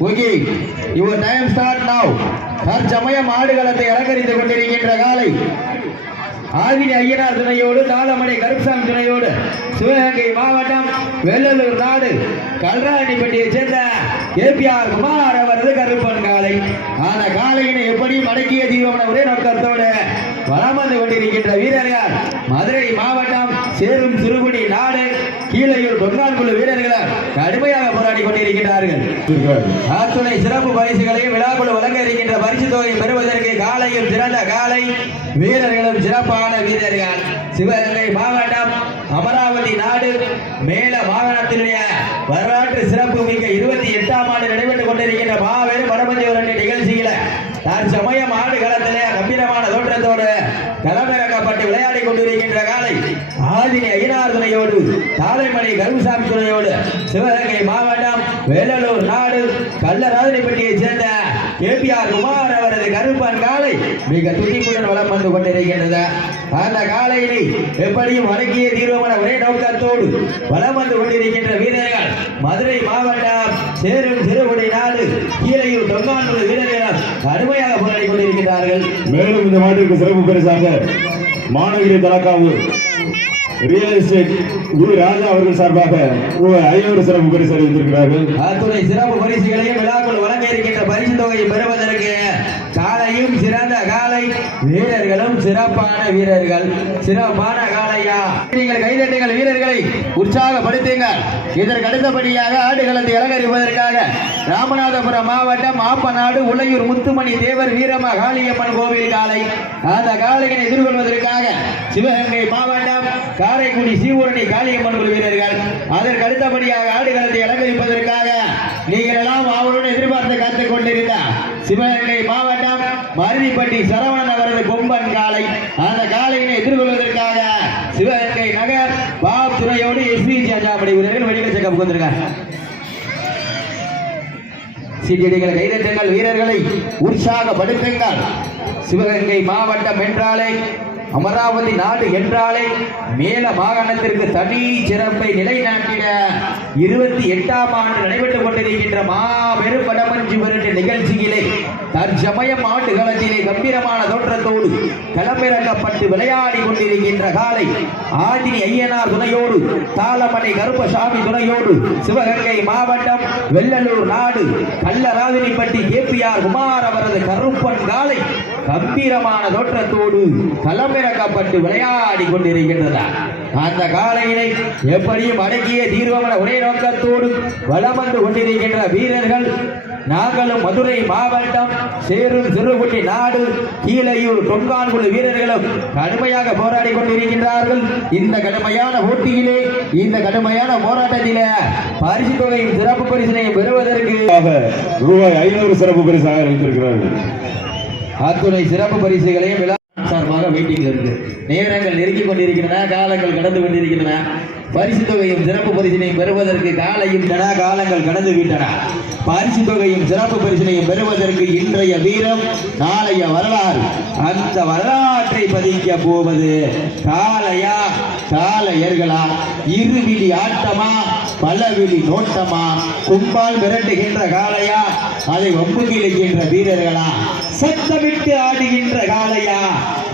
Okay. Your time start now தற்சமயம் ஆடுகளத்தை அலங்கரித்துக் கொண்டிருக்கின்ற காலை ஆகினி ஐயனார் துணையோடு தாளமணி கருப்சாமி துணையோடு சிவகங்கை மாவட்டம் வெள்ளலூர் நாடு கல்ராணிப்பட்டியைச் சேர்ந்த கேபிஆர் குமார் அவரது கருப்பன் காலை. அந்த காலையினை எப்படி மடக்கிய தீபம் ஒரே நோக்கத்தோடு வளம் வந்து கொண்டிருக்கின்ற வீரர்கள் மதுரை மாவட்டம் சேரும் சிறுகுடி நாடு கீழையூர் தொங்கான்குழு வீரர்கள் கடுமையாக போராடி கொண்டிருக்கிறார்கள் ஆத்துணை சிறப்பு பரிசுகளையும் விழாக்குழு வழங்க இருக்கின்ற பரிசு தொகை பெறுவதற்கு காலையும் சிறந்த காலை வீரர்களும் சிறப்பான வீரர்கள். சிவகங்கை மாவட்டம் அமராவதி நாடு மேல மாகாணத்தினுடைய வரலாற்று சிறப்பு மிக்க இருபத்தி எட்டாம் ஆண்டு நடைபெற்றுக் கொண்டிருக்கின்ற மாபெரும் வடமஞ்சி நிகழ்ச்சியில தற்சமயம் ஆடு களத்திலே கம்பீரமான தோற்றத்தோடு களமிறக்கப்பட்டு விளையாடி கொண்டிருக்கின்ற காலை ஆதினி ஐயனார் துணையோடு தாளைமணி கருமசாமி துணையோடு சிவகங்கை மாவட்டம் வேலூர் நாடு கள்ளராதனைப்பட்டியைச் சேர்ந்த கேபிஆர் குமார் அவரது கருப்பான் காலை மிக துடிப்புடன் வளம் வந்து கொண்டிருக்கின்றது. அந்த காலையினை எப்படியும் வணக்கிய தீர்வமான ஒரே நோக்கத்தோடு வளம் வந்து கொண்டிருக்கின்ற வீரர்கள் மதுரை மாவட்டம் சேரும் சிறுகுடி நாடு கீழையில் தொங்கானூர் வீரர்கள் கடுமையாக போராடி கொண்டிருக்கிறார்கள் மேலும் இந்த மாட்டிற்கு சிறப்பு பரிசாக மாநகரி தலக்காவூர் ரியல் எஸ்டேட் குரு ராஜா அவர்கள் சார்பாக ரூபாய் ஐநூறு சிறப்பு பரிசு அறிவித்திருக்கிறார்கள். அத்துறை சிறப்பு பரிசுகளையும் விழாக்கள் வழங்க இருக்கின்ற பரிசு தொகையை பெறுவதற்கு காலையும் சிறந்த காலை வீரர்களும் சிறப்பான வீரர்கள். சிறப்பான காலையா? நீங்கள் கைதட்டுங்கள் வீரர்களை. உற்சாகப்படுத்துங்கள் இதற்கு அடுத்தபடியாக ஆடுகளத்தை அலங்கரிப்பதற்காக ராமநாதபுரம் மாவட்டம் ஆப்பநாடு உளையூர் முத்துமணி தேவர் வீரமா காளியம்மன் கோவில் காலை. அந்த காலையினை எதிர்கொள்வதற்காக சிவகங்கை மாவட்டம் காரைக்குடி சீவூரணி காளியம்மன் வீரர்கள். அதற்கு அடுத்தபடியாக ஆடுகளத்தை அலங்கரிப்பதற்காக நீங்கள் எல்லாம் அவருடன் எதிர்பார்த்து காத்துக் கொண்டிருந்த சிவகங்கை மாவட்டம் மருதிப்பட்டி சரவணன் அவரது கொம்பன் காலை அந்த காலையினை எதிர்கொள்வதற்காக சிவகங்கை நகர் பாப் துறையோடு எஸ்வி ஜாஜாபடி வீரர்கள் வெளியில செக்கப் வந்திருக்காங்க சீட்டியடிகள் கைதட்டுங்கள் வீரர்களை உற்சாகப்படுத்துங்கள். சிவகங்கை மாவட்டம் என்றாலே அமராவதி நாடு என்றாலே மேல மாகாணத்திற்கு தனி சிறப்பை நிலைநாட்டிட இருபத்தி எட்டாம் ஆண்டு நடைபெற்றுக் கொண்டிருக்கின்ற மாபெரும் படமஞ்சு விரட்டு நிகழ்ச்சியிலே தற்சமயம் ஆண்டு களத்திலே கம்பீரமான தோற்றத்தோடு களமிறக்கப்பட்டு விளையாடி கொண்டிருக்கின்ற காலை ஆதினி ஐயனார் துணையோடு தாளமணி கருப்பசாமி துணையோடு சிவகங்கை மாவட்டம் வெள்ளலூர் நாடு கல்லராதினிப்பட்டி கேபிஆர் குமார் அவரது கருப்பன் காலை கம்பீரமான தோற்றத்தோடு களமிறக்கப்பட்டு விளையாடி கொண்டிருக்கின்றன. அந்த காலையினை எப்படியும் அடக்கிய தீர்வமன ஒரே நோக்கத்தோடு வளம் வந்து கொண்டிருக்கின்ற வீரர்கள் நாங்களும் மதுரை மாவட்டம் சேரும் சிறுகுட்டி நாடு கீழையூர் தொங்கான்குழு வீரர்களும் கடுமையாக போராடி கொண்டிருக்கின்றார்கள். இந்த கடுமையான போட்டியிலே இந்த கடுமையான போராட்டத்திலே பரிசு தொகையும் சிறப்பு பரிசினையும் பெறுவதற்கு ரூபாய் ஐநூறு சிறப்பு பரிசாக அளித்திருக்கிறார்கள். அத்துணை சிறப்பு பரிசுகளையும் விழா சார்பாக மீட்டிங் இருக்கு. நேரங்கள் நெருங்கி கொண்டிருக்கின்றன காலங்கள் கடந்து கொண்டிருக்கின்றன. பரிசு தொகையும் சிறப்பு பரிசினையும் பெறுவதற்கு காலையும் தடா காலங்கள் கடந்து விட்டன. பரிசு தொகையும் சிறப்பு பரிசினையும் பெறுவதற்கு இன்றைய வீரம் நாளைய வரலாறு. அந்த வரலாற்றை பதிக்க போவது காளையா காலையர்களா இருவிழி ஆட்டமா பலவிழி நோட்டமா கும்பால் மிரட்டுகின்ற காலையா அதை ஒப்பு வீரர்களா? சத்தமிட்டு ஆடுகின்ற காலையா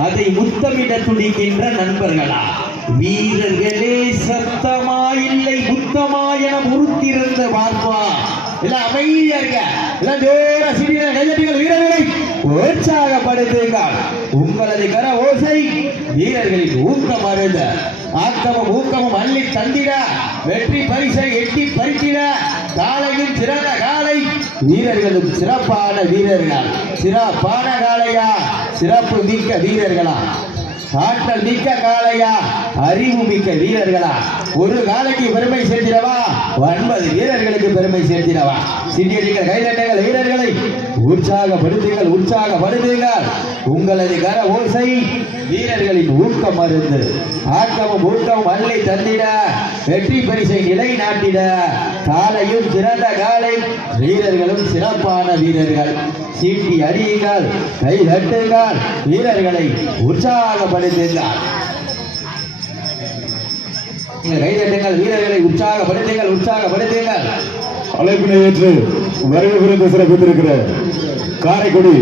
அதை முத்தமிட துடிக்கின்ற நண்பர்களா? வீரர்களே சத்தமா இல்லை முத்தமா என முறுத்திருந்த பார்ப்பா. இல்ல அமைதியா இருக்க எல்லாம் ஜோர சிறிய கைதட்டுகள் வீரர்களை உற்சாகப்படுத்துங்கள். உங்களது கர ஓசை வீரர்களின் ஊக்கம் அருந்த. ஆக்கமும் ஊக்கமும் அள்ளி தந்திட. வெற்றி பரிசை எட்டி பறித்திட. காலையும் சிறந்த காலை வீரர்களும் சிறப்பான வீரர்கள். சிறப்பான காலையா. சிறப்பு மிக்க வீரர்களா. ஆற்றல் மிக்க காளையா அறிவு மிக்க வீரர்களா? ஒரு காலைக்கு பெருமை சேர்த்திடவா? ஒன்பது வீரர்களுக்கு பெருமை சேர்த்திடவா? சிறியடிகள் கைதட்டங்கள் வீரர்களை உற்சாகப்படுத்துங்கள் உற்சாகப்படுத்துங்கள். உங்களது கர ஓசை வீரர்களின் ஊக்கம் மருந்து ஆக்கமும் ஊக்கமும் அள்ளி தந்திட வெற்றி பரிசை நிலை நாட்டிட. காலையும் சிறந்த காலை வீரர்களும் சிறப்பான வீரர்கள். சீட்டி அடியுங்கள் கை தட்டுங்கள் வீரர்களை உற்சாகப்படுத்துங்கள். கை தட்டுங்கள் வீரர்களை உற்சாகப்படுத்துங்கள் உற்சாகப்படுத்துங்கள். அழைப்பினை ஏற்று வருகை புரிந்து சிறப்பித்திருக்கிற காரைக்குடி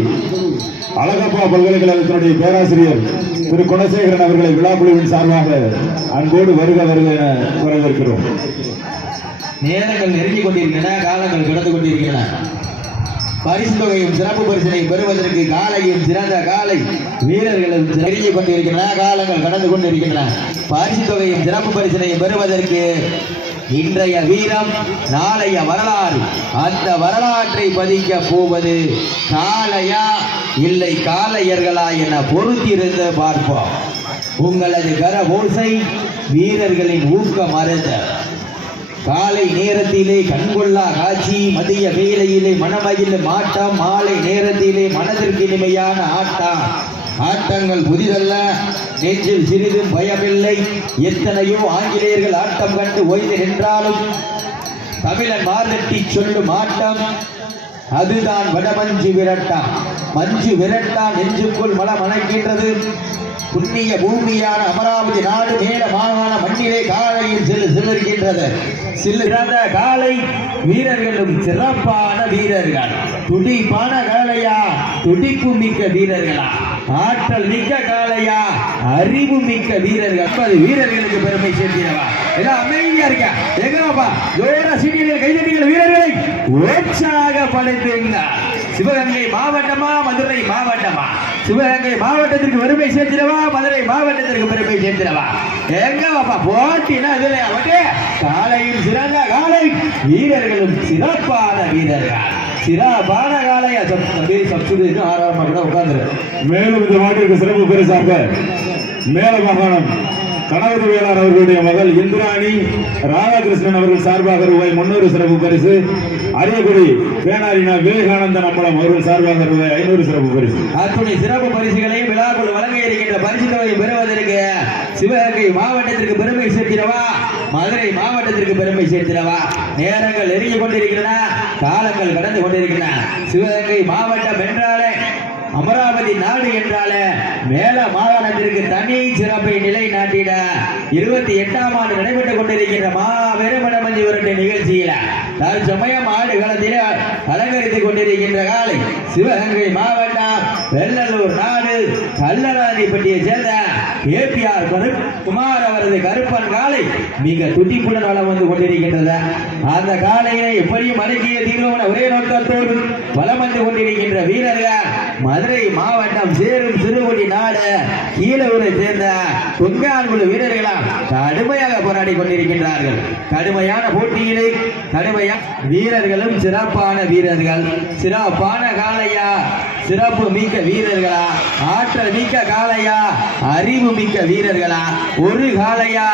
அழகப்பா பல்கலைக்கழகத்தினுடைய பேராசிரியர் திரு குணசேகரன் அவர்களை விழாக்குழுவின் சார்பாக அன்போடு வருக வருக என வரவேற்கிறோம். நேரங்கள் நெருங்கிக் கொண்டிருக்கின்றன காலங்கள் கடந்து கொண்டிருக்கின்றன. பரிசு தொகையும் சிறப்பு பரிசினையும் பெறுவதற்கு காலையும் சிறந்த காலை வீரர்களும் நெருங்கிக் கொண்டிருக்கின்றன காலங்கள் கடந்து கொண்டிருக்கின்றன. பரிசு தொகையும் சிறப்பு பரிசனை பெறுவதற்கு இன்றைய வீரம் நாளைய வரலாறு. அந்த வரலாற்றை பதிக்க போவது காளையா இல்லை காளையர்களா என பொறுத்திருந்து பார்ப்போம். உங்களது கர ஓசை வீரர்களின் ஊக்கம் அருந்த. காலை நேரத்திலே கண்கொள்ளா காட்சி மதிய வேலையிலே மனமகிழ் மாட்டம் மாலை நேரத்திலே மனதிற்கு இனிமையான ஆட்டம். ஆட்டங்கள் புதிதல்ல. நெஞ்சில் சிறிதும் பயமில்லை. எத்தனையோ ஆங்கிலேயர்கள் ஆட்டம் கண்டு ஓய்ந்து நின்றாலும் தமிழன் மார்தட்டி சொல்லும் ஆட்டம் அதுதான் வடமஞ்சு விரட்டா. மஞ்சு விரட்டா நெஞ்சுக்குள் மலம் அணைக்கின்றது புண்ணிய பூமியான அமராவதி நாடு மேல மாகாண மண்ணிலே காலையில் செல்லு செல்லுகின்றது சில்லுகின்ற காலை வீரர்களும் சிறப்பான வீரர்கள். துடிப்பான காலையா துடிப்பு மிக்க வீரர்களா? ஆற்றல் மிக்க காளையா அறிவு மிக்க வீரர்கள். அது வீரர்களுக்கு பெருமை சேர்த்தியவா எல்லாம் அமைதியா இருக்க. எங்கப்பா ஜோரா சீனியர்கள் கைதட்டிகள் வீரர்களை. உற்சாகப்படுத்துங்க சிவகங்கை மாவட்டமா மதுரை மாவட்டமா? சிவகங்கை மாவட்டத்திற்கு பெருமை சேர்த்திடவா மதுரை மாவட்டத்திற்கு பெருமை சேர்த்திடவா? எங்க பாப்பா போட்டினா இதுல அவட்டே. காலையும் சிறந்த காலை வீரர்களும் சிறப்பான வீரர்கள். சிறப்பான காலையா சப் தம்பி சப்சுடி ஆறாம் கூட உட்கார்ந்துரு மேலும் இந்த மாட்டிற்கு சிறப்பு பரிசாக. மேல மாகாணம். கணபதி வேளார் அவர்களுடைய மகள் இந்திராணி ராதாகிருஷ்ணன் அவர்கள் சார்பாக ரூபாய் முன்னூறு சிறப்பு பரிசு. அரியகுடி பேனாரினா விவேகானந்தன் அம்பலம் அவர்கள் சார்பாக ரூபாய் ஐநூறு சிறப்பு பரிசு. அத்துணை சிறப்பு பரிசுகளையும் விழாக்குள் வழங்க இருக்கின்ற பரிசு தொகையை பெறுவதற்கு சிவகங்கை மாவட்டத்திற்கு பெருமை சேர்த்திடவா? மதுரை மாவட்டத்திற்கு பெருமை சேர்த்திடவா? நேரங்கள் நெருங்கி கொண்டிருக்கின்றன காலங்கள் கடந்து கொண்டிருக்கின்றன. சிவகங்கை மாவட்டம் என்றாலே அமராவதி நாடு என்றாலே மேல மாகாணத்திற்கு தனி சிறப்பை நிலை நாட்டிட இருபத்தி எட்டாம் ஆண்டு நடைபெற்றுக் கொண்டிருக்கின்ற மாபெரும் மணமஞ்சி உருட்டு நிகழ்ச்சியில தற்சமயம் ஆடு களத்திலே அலங்கரித்துக் கொண்டிருக்கின்ற காலை சிவகங்கை மாவட்டம் வெள்ளலூர் நாடு கல்லராணிப்பட்டியை சேர்ந்த ஏபிஆர் குமார் அவரது கருப்பன் காலை மிக துடிப்புடன் வளம் வந்து கொண்டிருக்கின்றது. அந்த காலையை எப்படியும் அடக்கிய தீர்வு ஒரே நோக்கத்தோடு வளம் வந்து கொண்டிருக்கின்ற வீரர்கள் மதுரை மாவட்டம் சேரும் சிறுகுடி நாடு. கீழூரை சேர்ந்த குங்கான்குழு வீரர்களால் கடுமையாக போராடி கொண்டிருக்கின்றார்கள். கடுமையான போட்டியிலே கடுமையான வீரர்களும் சிறப்பான வீரர்கள். சிறப்பான காளையா சிறப்பு மிக்க வீரர்களா ஆற்றல் மிக்க காளையா அறிவு மிக்க வீரர்களா ஒரு காளையா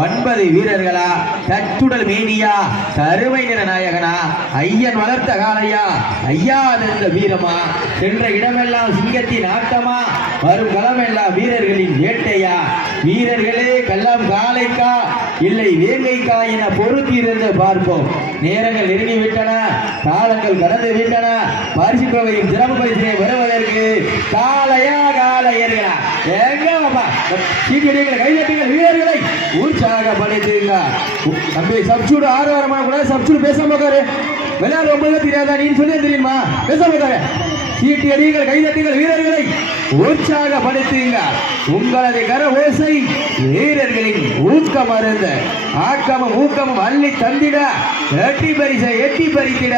ஒன்பது வீரர்களா கட்டுடல் மேனியா கருமை நிற நாயகனா ஐயன் வளர்த்த காளையா ஐயா இருந்த வீரமா சென்ற இடமெல்லாம் சிங்கத்தின் ஆட்டமா வரும் களமெல்லாம் வீரர்களின் வேட்டையா வீரர்களே கல்லாம் காளைக்கா இல்லை வேங்கைக்கா என பொறுத்திருந்து பார்ப்போம். நேரங்கள் நெருங்கி விட்டன காலங்கள் கடந்து விட்டன. பரிசு தொகையும் சிறப்பு பரிசினை வருவதற்கு காலையா காலையர்களா எங்க பாப்பா சீக்கிரங்களை கைதட்டுங்கள் வீரர்களை. உற்சாகப்படுத்துங்க. தம்பி சப்சூடு ஆறு வாரமா கூட சப்சூடு பேசாம உட்காரு. விளையாடு ஒன்பது தெரியாதா நீ சொல்லி தெரியுமா? பேசாம உட்காரு. சீட்டி அடியுங்கள் கைதட்டுங்கள் வீரர்களை. உற்சாகப்படுத்துங்க. உங்களது கர ஓசை வீரர்களின் ஊக்கம் அருந்த ஆக்கமும் ஊக்கமும் அள்ளி தந்திட எட்டி பரிசை எட்டி பறித்திட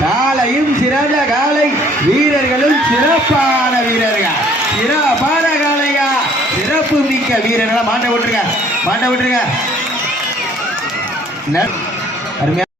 காலையும் சிறந்த காலை வீரர்களும் சிறப்பான வீரர்கள். சிறப்பான காலையா சிறப்பு மிக்க வீரர்களை. மாண்ட விட்டுருங்க. மாண்ட விட்டுருங்க. அருமையா